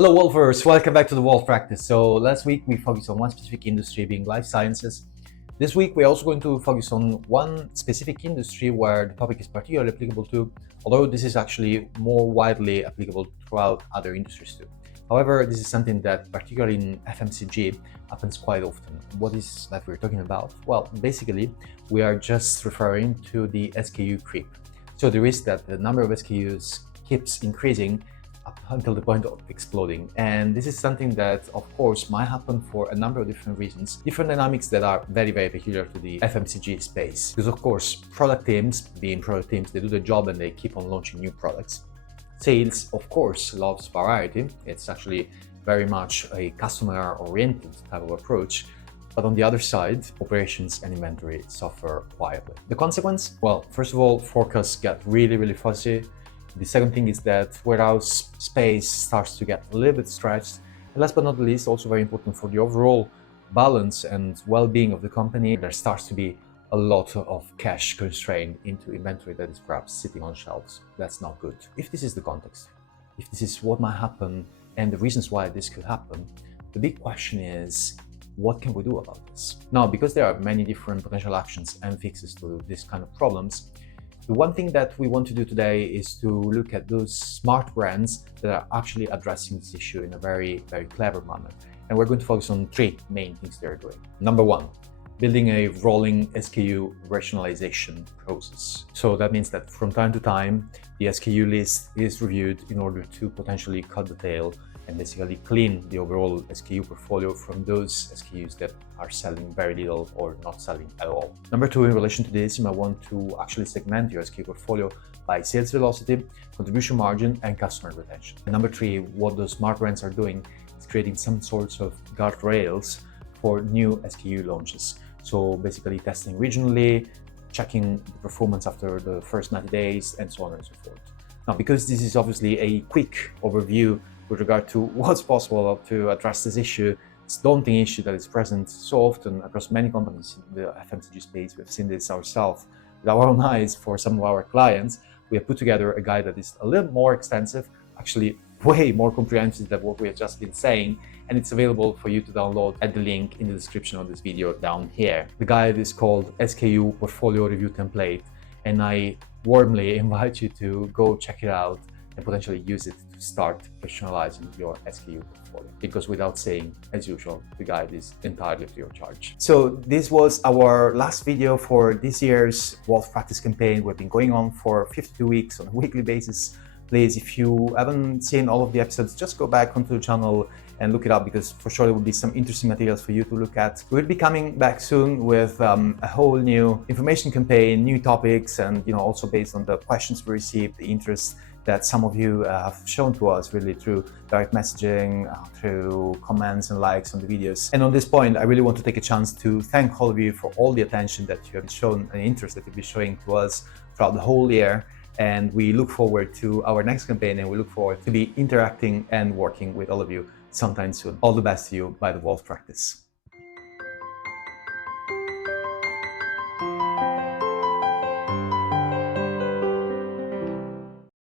Hello Wolfers, welcome back to the Wolf Practice. So last week we focused on one specific industry being life sciences. This week we're also going to focus on one specific industry where the topic is particularly applicable to, although this is actually more widely applicable throughout other industries too. However, this is something that particularly in FMCG happens quite often. What is that we're talking about? Well, basically we are just referring to the SKU creep. So the risk that the number of SKUs keeps increasing up until the point of exploding. And this is something that, of course, might happen for a number of different reasons, different dynamics that are very, very peculiar to the FMCG space. Because, of course, product teams, being product teams, they do the job and they keep on launching new products. Sales, of course, loves variety. It's actually very much a customer-oriented type of approach. But on the other side, operations and inventory suffer quietly. The consequence? Well, first of all, forecasts get really, really fuzzy. The second thing is that warehouse space starts to get a little bit stretched. And last but not least, also very important for the overall balance and well-being of the company, there starts to be a lot of cash constrained into inventory that is perhaps sitting on shelves. That's not good. If this is the context, if this is what might happen and the reasons why this could happen, the big question is, what can we do about this? Now, because there are many different potential actions and fixes to this kind of problems, the one thing that we want to do today is to look at those smart brands that are actually addressing this issue in a very, very clever manner. And we're going to focus on three main things they're doing. Number one, building a rolling SKU rationalization process. So that means that from time to time, the SKU list is reviewed in order to potentially cut the tail and basically clean the overall SKU portfolio from those SKUs that are selling very little or not selling at all. Number two, in relation to this, you might want to actually segment your SKU portfolio by sales velocity, contribution margin, and customer retention. And number three, what those smart brands are doing is creating some sorts of guardrails for new SKU launches. So basically testing regionally, checking the performance after the first 90 days, and so on and so forth. Now, because this is obviously a quick overview with regard to what's possible to address this issue, this daunting issue that is present so often across many companies in the FMCG space. We've seen this ourselves with our own eyes for some of our clients. We have put together a guide that is a little more extensive, actually way more comprehensive than what we have just been saying, and it's available for you to download at the link in the description of this video down here. The guide is called SKU Portfolio Review Template, and I warmly invite you to go check it out and potentially use it to start personalizing your SKU portfolio. Because without saying, as usual, the guide is entirely free of charge. So this was our last video for this year's Wolf Practice campaign. We've been going on for 52 weeks on a weekly basis. Please, if you haven't seen all of the episodes, just go back onto the channel and look it up, because for sure there will be some interesting materials for you to look at. We'll be coming back soon with a whole new information campaign, new topics, and also based on the questions we received, the interest that some of you have shown to us really through direct messaging, through comments and likes on the videos. And on this point, I really want to take a chance to thank all of you for all the attention that you have shown and interest that you've been showing to us throughout the whole year. And we look forward to our next campaign, and we look forward to be interacting and working with all of you sometime soon. All the best to you by the Wolf Practice.